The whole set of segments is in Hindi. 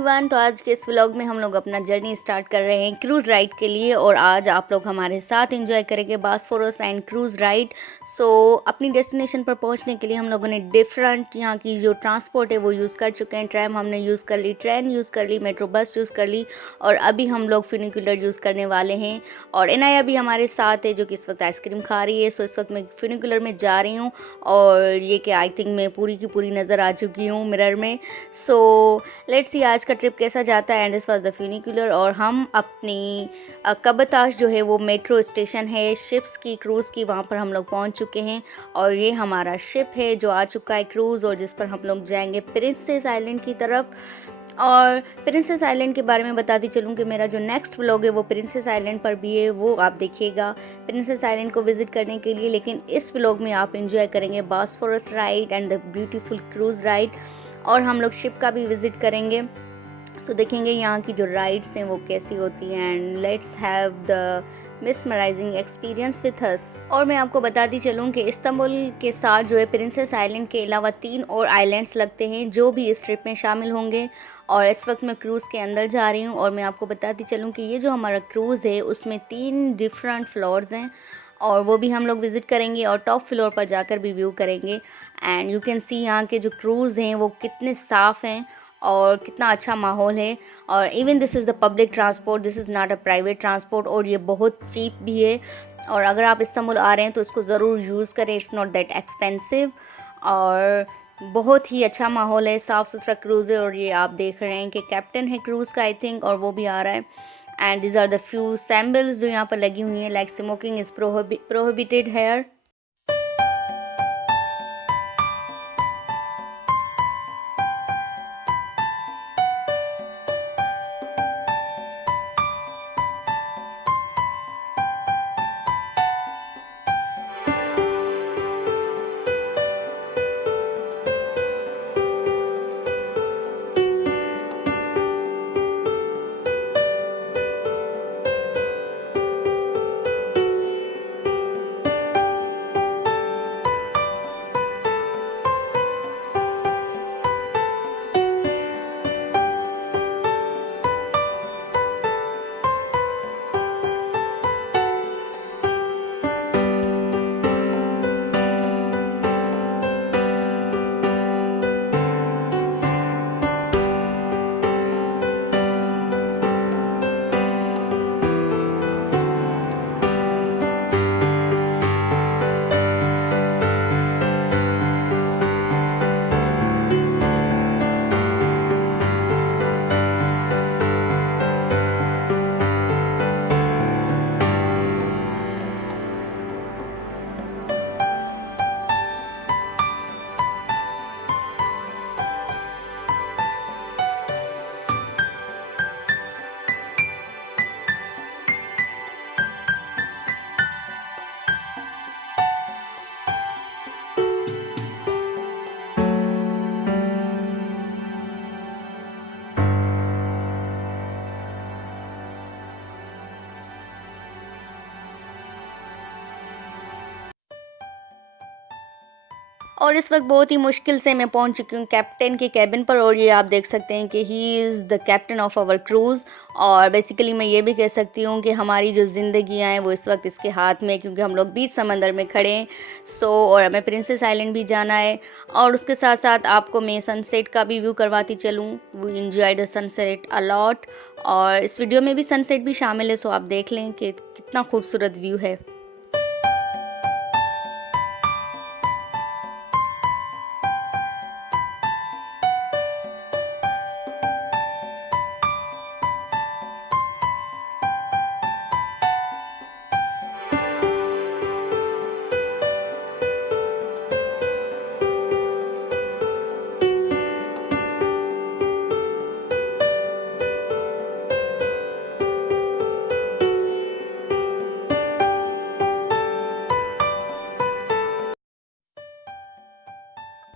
एवरीवन। तो आज के इस व्लॉग में हम लोग अपना जर्नी स्टार्ट कर रहे हैं क्रूज़ राइड के लिए और आज आप लोग हमारे साथ एंजॉय करेंगे बास्फोरस एंड क्रूज़ राइड। अपनी डेस्टिनेशन पर पहुंचने के लिए हम लोगों ने डिफरेंट यहाँ की जो ट्रांसपोर्ट है वो यूज़ कर चुके हैं। ट्रैम हमने यूज़ कर ली, ट्रेन यूज़ कर ली, मेट्रो बस यूज़ कर ली और अभी हम लोग फ्यूनिकुलर यूज़ करने वाले हैं। और इनाया भी हमारे साथ है जो कि इस वक्त आइसक्रीम खा रही है। इस वक्त मैं फ्यूनिकुलर में जा रही हूँ और ये कि आई थिंक मैं पूरी की पूरी नज़र आ चुकी हूँ मिरर में। लेट्स सी आज का ट्रिप कैसा जाता है। And this was the funicular और हम अपनी कबताश जो है वो मेट्रो स्टेशन है शिप्स की, क्रूज़ की, वहाँ पर हम लोग पहुँच चुके हैं। और ये हमारा शिप है जो आ चुका है क्रूज़ और जिस पर हम लोग जाएंगे प्रिंसेस आइलैंड की तरफ। और प्रिंसेस आइलैंड के बारे में बताती चलूँ कि मेरा जो नेक्स्ट व्लॉग है वो प्रिंसेस आइलैंड पर भी है, वो आप देखिएगा प्रिंसेस आइलैंड को विज़िट करने के लिए। लेकिन इस व्लॉग में आप एंजॉय करेंगे Bosphorus ride and the beautiful cruise ride और हम लोग शिप का भी विज़िट करेंगे। देखेंगे यहाँ की जो राइड्स हैं वो कैसी होती हैं and let's have the mesmerising experience with us. और मैं आपको बताती चलूँ कि इस्तांबुल के साथ जो है प्रिंसेस आइलैंड के अलावा 3 और आइलैंड्स लगते हैं जो भी इस ट्रिप में शामिल होंगे। और इस वक्त मैं क्रूज़ के अंदर जा रही हूँ और मैं आपको बताती चलूँ कि ये जो हमारा क्रूज़ है उसमें 3 डिफरेंट फ्लोर्स हैं और वो भी हम लोग विज़िट करेंगे और टॉप फ्लोर पर जाकर भी व्यू करेंगे। एंड यू कैन सी यहाँ के जो क्रूज़ हैं वो कितने साफ़ हैं और कितना अच्छा माहौल है। और even this is the public transport, this is not a private transport और ये बहुत चीप भी है। और अगर आप इस्तांबुल आ रहे हैं तो इसको ज़रूर यूज़ करें, इट्स नॉट दैट एक्सपेंसिव। और बहुत ही अच्छा माहौल है, साफ़ सुथरा क्रूज़ है। और ये आप देख रहे हैं कि कैप्टन है क्रूज़ का आई थिंक और वो भी आ रहा है। And this are the few symbols जो यहाँ पर लगी हुई हैं, like smoking is prohibited here. और इस वक्त बहुत ही मुश्किल से मैं पहुंच चुकी हूँ कैप्टन के कैबिन पर और ये आप देख सकते हैं कि he is the captain of our cruise. और बेसिकली मैं ये भी कह सकती हूँ कि हमारी जो ज़िंदगियाँ हैं वो इस वक्त इसके हाथ में, क्योंकि हम लोग बीच समंदर में खड़े हैं। और हमें प्रिंसेस आइलैंड भी जाना है और उसके साथ साथ आपको मैं सनसेट का भी व्यू करवाती चलूँ। We enjoy the sunset a lot और इस वीडियो में भी सनसेट भी शामिल है, सो आप देख लें कि कितना खूबसूरत व्यू है।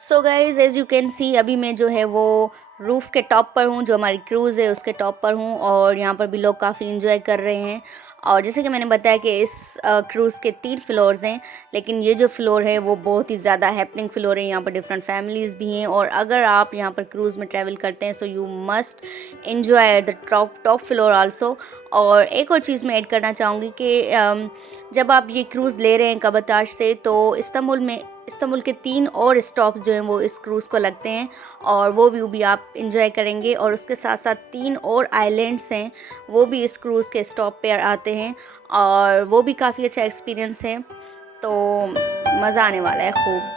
So guys as you can see अभी मैं जो है वो रूफ़ के टॉप पर हूँ, जो हमारी क्रूज़ है उसके टॉप पर हूँ और यहाँ पर भी लोग काफ़ी इंजॉय कर रहे हैं। और जैसे कि मैंने बताया कि इस क्रूज़ के 3 फ्लोर्स हैं, लेकिन ये जो फ्लोर है वो बहुत ही ज़्यादा हैपनिंग फ्लोर है। यहाँ पर डिफरेंट फैमिलीज़ भी हैं, और अगर आप यहाँ पर क्रूज़ में ट्रैवल करते हैं so you must enjoy at the top top floor also. और एक और चीज़ मैं ऐड करना चाहूँगी कि जब आप ये क्रूज़ ले रहे हैं कबरताश से, तो इस्तांबुल के 3 और स्टॉप्स जो हैं वो इस क्रूज़ को लगते हैं, और वो व्यू भी आप एंजॉय करेंगे। और उसके साथ-साथ 3 और आइलैंड्स हैं, वो भी इस क्रूज़ के स्टॉप पे आते हैं, और वो भी काफ़ी अच्छा एक्सपीरियंस है। तो मज़ा आने वाला है खूब।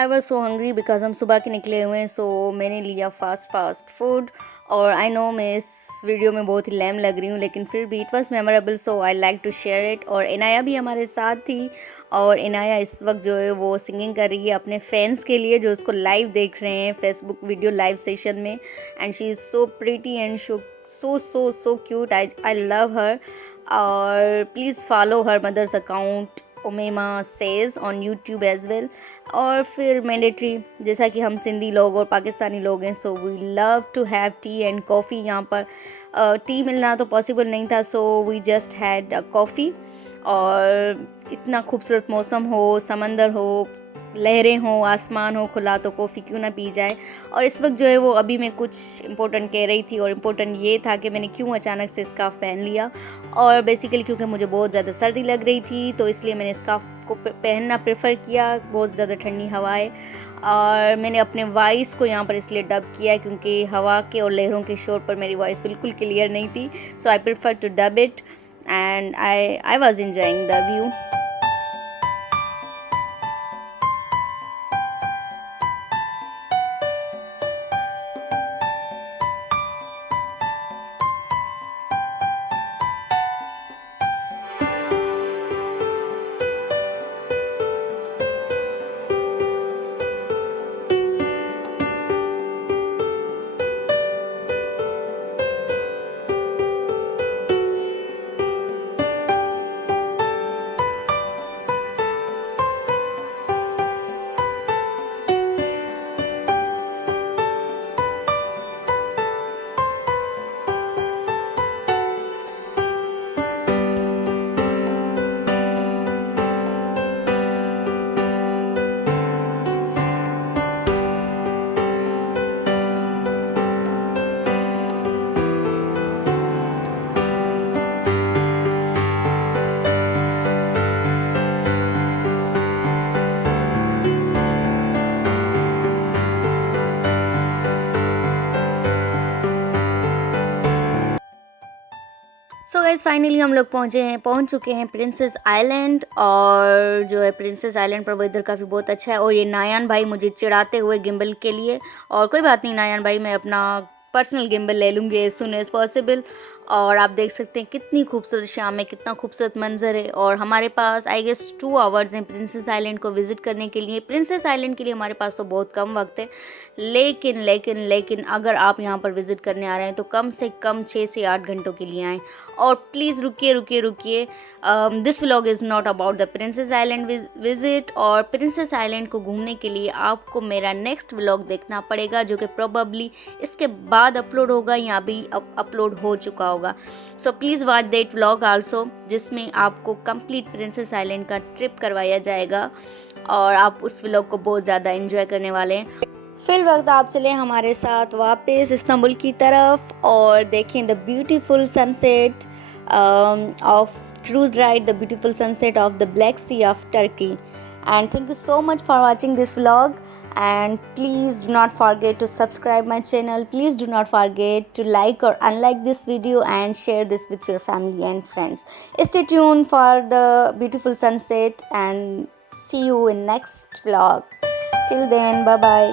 I was so hungry because हम सुबह के निकले हुए हैं, सो मैंने लिया फास्ट फूड। और आई नो मैं इस वीडियो में बहुत ही लैम लग रही हूँ, लेकिन फिर भी it was memorable, so I like to share it. और इनाया भी हमारे साथ थी, और इनाया इस वक्त जो है वो सिंगिंग कर रही है अपने फैंस के लिए जो उसको लाइव देख रहे हैं फेसबुक वीडियो लाइव सेशन में। And she is so pretty and so cute. I love her. और please follow her mother's account Umema says on YouTube as well. और फिर मैंडेटरी, जैसा कि हम सिंधी लोग और पाकिस्तानी लोग हैं, so we love to have tea and coffee. यहाँ पर टी मिलना तो पॉसिबल नहीं था, so we just had coffee. और इतना खूबसूरत मौसम हो, समंदर हो, लहरें हो, आसमान हो खुला, तो कॉफ़ी क्यों ना पी जाए। और इस वक्त जो है वो अभी मैं कुछ इम्पोर्टेंट कह रही थी, और इम्पोर्टेंट ये था कि मैंने क्यों अचानक से स्कार्फ़ पहन लिया। और बेसिकली क्योंकि मुझे बहुत ज़्यादा सर्दी लग रही थी, तो इसलिए मैंने स्कार्फ़ को पहनना प्रेफर किया, बहुत ज़्यादा ठंडी हवा है। और मैंने अपने वॉइस को यहाँ पर इसलिए डब किया क्योंकि हवा के और लहरों के शोर पर मेरी वॉइस बिल्कुल क्लियर नहीं थी, so I prefer to dub it. And I was enjoying the view. Guys finally हम लोग पहुंच चुके हैं प्रिंसेस आइलैंड। और जो है प्रिंसेस आइलैंड पर वेदर काफ़ी बहुत अच्छा है। और ये नायान भाई मुझे चिढ़ाते हुए गिम्बल के लिए, और कोई बात नहीं नायान भाई, मैं अपना पर्सनल गिम्बल ले लूँगी एज सुन एज़ पॉसिबल। और आप देख सकते हैं कितनी खूबसूरत शाम है, कितना खूबसूरत मंजर है। और हमारे पास आई गेस 2 आवर्स हैं प्रिंसेस आइलैंड को विज़िट करने के लिए। प्रिंसेस आइलैंड के लिए हमारे पास तो बहुत कम वक्त है, लेकिन अगर आप यहाँ पर विज़िट करने आ रहे हैं तो कम से कम 6 से 8 घंटों के लिए आएँ। और प्लीज़ रुकिए। This vlog is not about the princess island visit. और प्रिंसेस आइलैंड को घूमने के लिए आपको मेरा नेक्स्ट व्लॉग देखना पड़ेगा, जो कि प्रोबेबली इसके बाद अपलोड होगा या अभी अपलोड हो चुका होगा। So please watch that vlog also, जिसमें आपको कंप्लीट प्रिंसेस आइलैंड का ट्रिप करवाया जाएगा और आप उस व्लॉग को बहुत ज़्यादा एंजॉय करने वाले हैं। फिल वक्त आप चले हमारे साथ वापस इस्तांबुल की तरफ और देखें the beautiful sunset of cruise ride, the beautiful sunset of the Black Sea of Turkey. And thank you so much for watching this vlog, and please do not forget to subscribe my channel. Please do not forget to like or unlike this video and share this with your family and friends. Stay tuned for the beautiful sunset and see you in next vlog. Till then, bye bye.